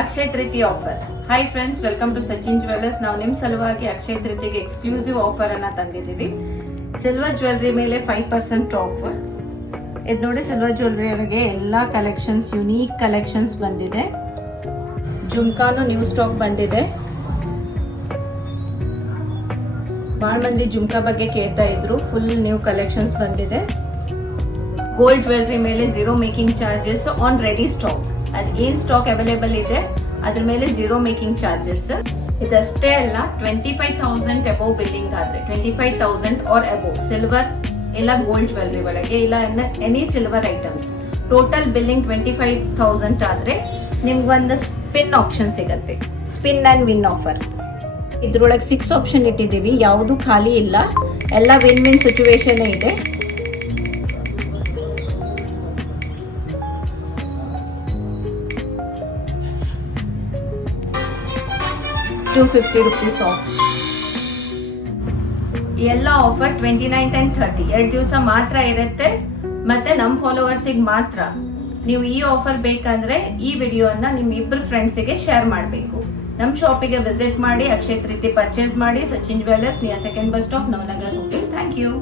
Akshaya Tritiya offer. Hi friends, welcome to Sachin jewellers. ನಾವು ನಿಮ್ ಸಲುವಾಗಿ ಅಕ್ಷಯ ತೃತೀಯಗೆ ಎಕ್ಸ್ಕ್ಲೂಸಿವ್ ಆಫರ್ ಅನ್ನ ತಂದಿದ್ದೀವಿ. ಸಿಲ್ವರ್ ಜ್ಯುವೆಲ್ಲರಿ ಮೇಲೆ 5% ಆಫ್. ಇದು ನೋಡಿ, ಸಿಲ್ವರ್ ಜ್ಯುವೆಲ್ಲರಿಗೆ ಎಲ್ಲಾ ಕಲೆಕ್ಷನ್ಸ್, ಯುನೀಕ್ ಕಲೆಕ್ಷನ್ಸ್ ಬಂದಿದೆ. ಜುಮ್ಕಾನು ನ್ಯೂ ಸ್ಟಾಕ್ ಬಂದಿದೆ. ಬಹಳ ಮಂದಿ ಜುಮ್ಕಾ ಬಗ್ಗೆ ಕೇಳ್ತಾ ಇದ್ರು. ಫುಲ್ ನ್ಯೂ ಕಲೆಕ್ಷನ್ಸ್ ಬಂದಿದೆ. ಗೋಲ್ಡ್ ಜ್ಯುವೆಲ್ಲರಿ ಮೇಲೆ 0 making charges on ready stock. ಅದು ಏನ್ ಸ್ಟಾಕ್ ಅವೈಲೇಬಲ್ ಇದೆ ಅದ್ರ ಮೇಲೆ 0 ಮೇಕಿಂಗ್ ಚಾರ್ಜಸ್. ಇದಷ್ಟೇ ಅಲ್ಲ, 25,000 ಅಬೌವ್ ಬಿಲ್ಲಿಂಗ್ ಆದ್ರೆ 25,000 ಆರ್ ಅಬೌವ್ ಸಿಲ್ವರ್ ಇಲ್ಲ ಗೋಲ್ಡ್ ಜ್ಯುವೆಲ್ಲರಿ ಒಳಗೆ ಇಲ್ಲ any silver items total billing 25,000 ಆದ್ರೆ ನಿಮ್ಗೊಂದು ಸ್ಪಿನ್ ಆಪ್ಷನ್ ಸಿಗತ್ತೆ. Spin and win offer. ಇದ್ರೊಳಗೆ 6 ಆಪ್ಷನ್ ಇಟ್ಟಿದ್ದೀವಿ. ಯಾವುದು ಖಾಲಿ ಇಲ್ಲ, ಎಲ್ಲ ವಿನ್ ವಿನ್ ಸಿಚುವೇಶನ್ ಇದೆ. ₹250 ಆಫ್. ಎಲ್ಲ ಆಫರ್ 29th and 30 2 ದಿವಸ ಮಾತ್ರ ಇರುತ್ತೆ. ಮತ್ತೆ ನಮ್ ಫಾಲೋವರ್ಸಿಗೆ ಮಾತ್ರ. ನೀವು ಈ ಆಫರ್ ಬೇಕಂದ್ರೆ ಈ ವಿಡಿಯೋನ ನಿಮ್ ಇಬ್ಬರು ಫ್ರೆಂಡ್ಸಿಗೆ ಶೇರ್ ಮಾಡಬೇಕು. ನಮ್ ಶಾಪಿಗೆ ವಿಸಿಟ್ ಮಾಡಿ ಅಕ್ಷಯ ತೃತೀಯ ಪರ್ಚೇಸ್ ಮಾಡಿ. Sachin jewellers, near second bus stop, Navanagar, Hubli. Thank you.